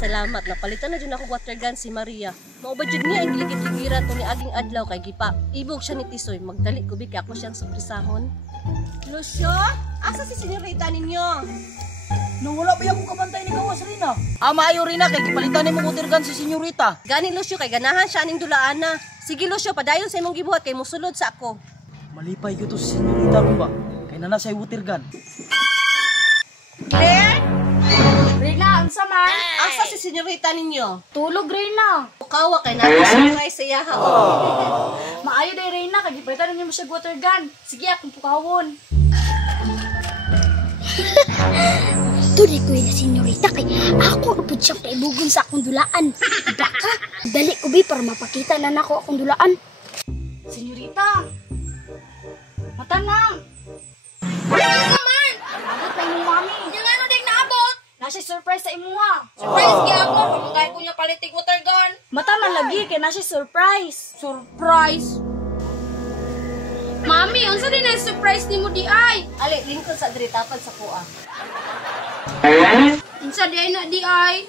salamat. Napalitan na dyan ako water gun si Maria. Maubad dyan niya ang giligid-ligiran to ni aging adlaw kay gipa. Ibog siya ni Tisoy. Magdali ko bigay ako siyang surprisahon. Lucio, asa si senyorita ninyo? Nung wala pa yung kabantay ni Gawas, Rina. Maayo, Rina, kay gipalitan ni mong water gun si senyorita. Gani Lucio, kay ganahan siya aning dulaan na. Sige Lucio, padayon sa imong gibuhat kay musulod sa ako. Malipay ko to si senyorita ko ba? Kay nana sa water gun. Rina, unsa man? Asa si senyorita ninyo? Tulog, Rina. Ukawa kay napasurprise sa iyaha. Maayo day, Rina. Kagipitan ninyo mo siya water gun. Sige, akong pukawon. Tuloy ko na senyorita kay ako upod siya paibugon sa akong dulaan. Baka, dali ko bi para mapakita na nako akong dulaan. Senyorita. Matanang. Ano naman? Abot na yung mami. Yung ano din naabot? Nasa surprise sa imuha. Surprise gyapon, pamangay ko niya palitig water gun. Matanang lagi kay nasa surprise. Surprise? Mami, unsa din na surprise nimo di ay? Ali, lingkod sa diri tapad sa kuha. Unsa di ay na di ay?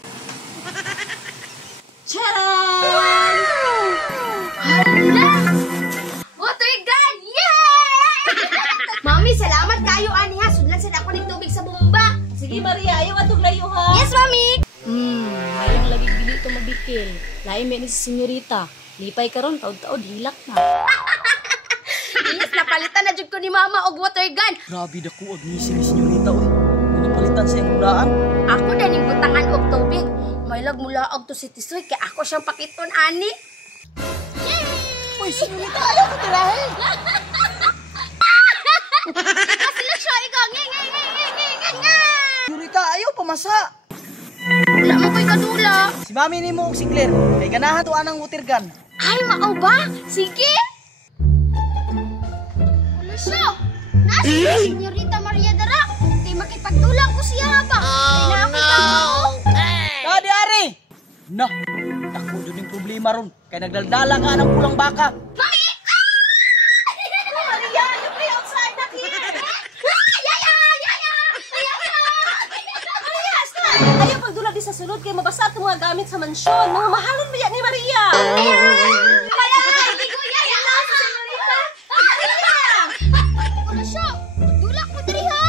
Charan! Hala! Water gun! Yay! Mami, salamat kayo ani ha. Sudlan sa ako ning tubig sa bomba. Sige Maria, ayaw atong layo ha. Yes, Mami. Mayang lagi gili to mabikil. Lain mi ni si senyorita. Lipay karon taud-taud hilak na. Yes, napalitan na jud ko ni Mama og water gun. Grabe dako og ni senyorita oy. Napalitan sa iyong daan. Ako na ning butangan og tubig. May lag mula og to si Tisoy kay ako siyang pakiton ani. Uy, senyorita, ayaw ko tirahin. Sila siya ikaw. Nga. Senyorita, ayaw pamasa. Wala mo ko'y kadula. Si mami ni mo og si Claire. Kay ganahan to anang water gun. Ay, mao ba? Sige. Lucio, nasa si Senyorita Maria Dara. Kay makipagdulang ko siya ba? Kay nakita mo. Kadi ari. Na, dako jud ning problema ron. Kay nagdaldala ka ng pulang baka. Mami! Maria, you play outside not here. Maria, stop! Ayaw pagdula di sa sulod kay mabasa itong mga gamit sa mansyon. Mga mahalon ba yan ni Maria? Wala! Hindi ko yaya! Senyorita! Lucio, dulak mo diri ha?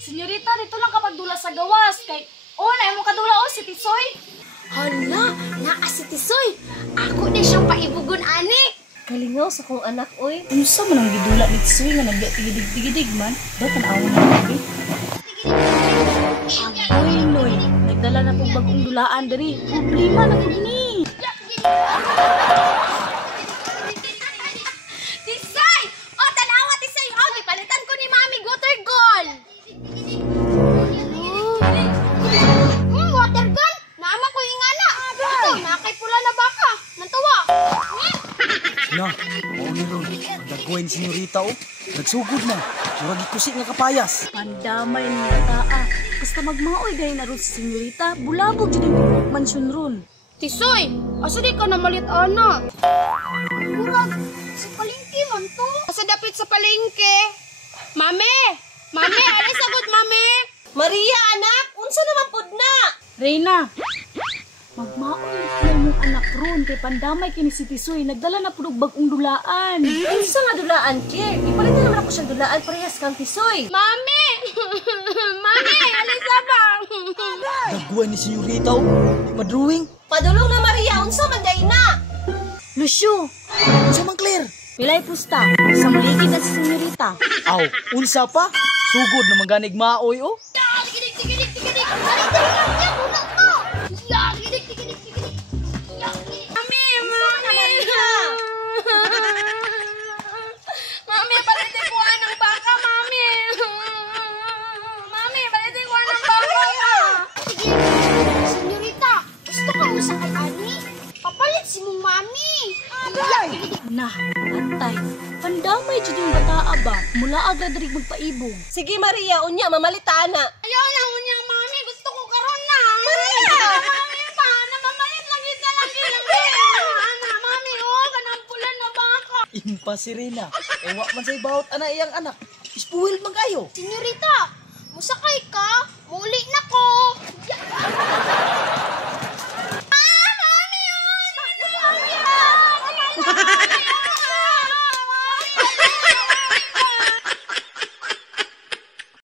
Senyorita, dito lang kapag dula sa gawas. Kay, na imong kadula si Tisoy. Hala, naa si Tisoy. Ako na siyang paibugon ani. Kalingaw sa kong anak, oy. Unsa man ang gidula ni Tisoy nga nagtigidig-tigidig man? Daw tan-awon na lagi. Agoy, Noy. Nagdala na pong bagong dulaan diri. Problema na pud ni. Tisoy! O, tanawa, Tisoy! O, palitan ko ni Mami water gun! Water gun? Naama ko yung ana. Ito, nakay pula na baka. Nantawa. Na, mao ni ron. Dagkuhin senyorita oh. Nagsugod na. Murag ikusi nga kapayas. Pandamay ni taa. Basta magmaoy gay na ron si senyorita. Bulabog jud yung mansyon ron. Tisoy, asa di ka na malit ana? Murag, sa palengke man to. Asa dapit sa palengke? Mami! Mami, alis agad, Mami! Maria, anak! Unsa naman pud na? Reyna, magmaoy na mong anak ron. Kay pandamay kini si Tisoy. Nagdala na pud og bagong dulaan. Unsa nga dulaan, Claire? Ipalitan naman ako siyang dulaan parehas kang Tisoy. Mami! Mami, alis abang! Dagkuhin ni senyorita oh. Di madrawing. Padulong na Maria, unsa man day na? Lucio, Unsa man Claire? pilay pusta. Sa maligid na si senyorita. Aw, unsa pa? Sugod na maganig maoy oh. Tigidig! Dali, yan, unak mo! Yan, tigidig! Mami! Mami, palitin ko ng baka, Mami! Mami, palitin ko ng baka! Sige, senyorita, gusto ka mo sa kay Ani? Papalit si mo, Mami! Nah, atay. Pandamay jud yung bataa ba? Mula agad rig magpaibog. Sige Maria, unya mamalitaan na. Ayaw na unya, Mami. Gusto ko karon na. Maria! Mami pa, namamalit lagi sa lagi. Ana, Mami, oh, kanang pulan na baka. Impa si Rina. Ewa man say bawat ana iyang anak. Spoiled man kayo. Senyorita, musakay